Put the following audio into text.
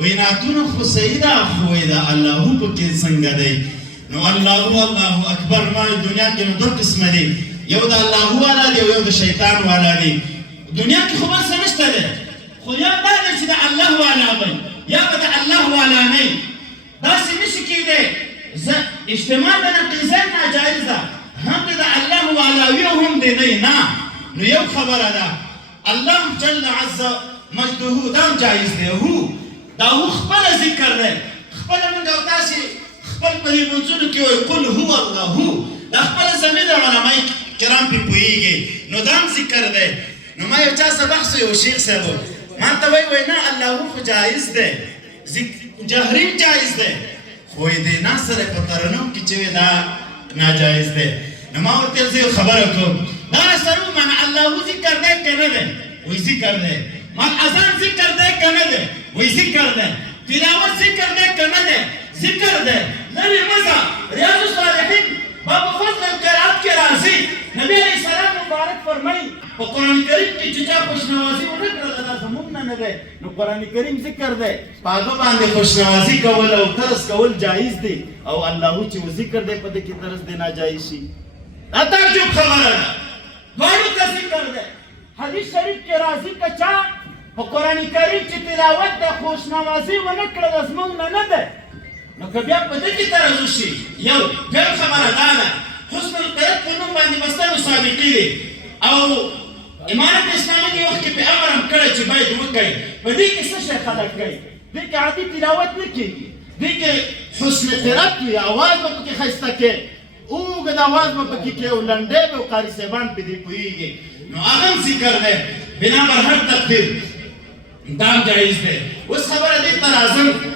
وی نعتونو خو صحیح ده خو د الله پکې څنګه دی نو الله اکبر ما دنیا کې نو دوه قسمه دي یو د الله والا دی او یو د شیطان والا دی دنیا کې خو بس نشته دی خو یا دا دی چې د الله والا وي یا به د الله والا نه داسې نشي کېدی اجتماع د نقیضین ناجایز ده هم د الله والا وي او هم د دی نه نو یو خبره ده الله جل عز مجده دا جایز دی دا هو خپل ذکر دی خپل موږ او تاسې خپل په دې منځونو کې وایي قل هو الله دا خپل زمین د علماء کرام پې پوهېږي نو دا هم ذکر دی نو ما یو چا سره بحث یو شیخ صاحب ما ته وایي نه الله خو جایز دی جهریم جایز دی خو یې د ناس سره په ترنم کې چې دا ناجایز دی نو ما ورته یو خبره کوم دا سره من الله ذکر دی که نه دی وایي ذکر دی من اذان ذکر دی که نه دی وایي ذکر دی تلاوت ذکر دی که نه دی ذکر دی نبی مزه ریاض الصالحین باب فضل القرآن کې راځي نبی علیه السلام مبارک فرمایي په قرآن کریم کې چې چا خوشنوازي ونه کړله دا زموږ نه دی نو قرآن کریم ذکر دی په هغه باندې خوشنوازي کول او طرز کول جایز دی او الله چې و ذکر دی په دې کې طرز دی ناجایز شي دا تعجب خبره ده دواړو ته ذکر دی حدیث شریف کې راځي که چا په قرآن کریم چې تلاوت د خوشنوازي ونه کړله زموږ نه دی نو که بیا په دې کې طرز وشي یو بل خبره دا ده حسن القرآن په نوم باندې مستر سابقي دی او امارت اسلامي کې وخت کې په امر هم کړی چې باید وکړي په دې کې څه شی خلک کوي دې کې عادي تلاوت نه کېږي دې کې حسن قرأت وي اواز به پکې ښایسته کې اوږد اواز به پکې کې او لنډۍ به او قاري صاحبان په دې پوهېږي نو هغه هم ذکر دی بنا بر هر تقدیر دا جایز دی اوس خبره دې ته راځم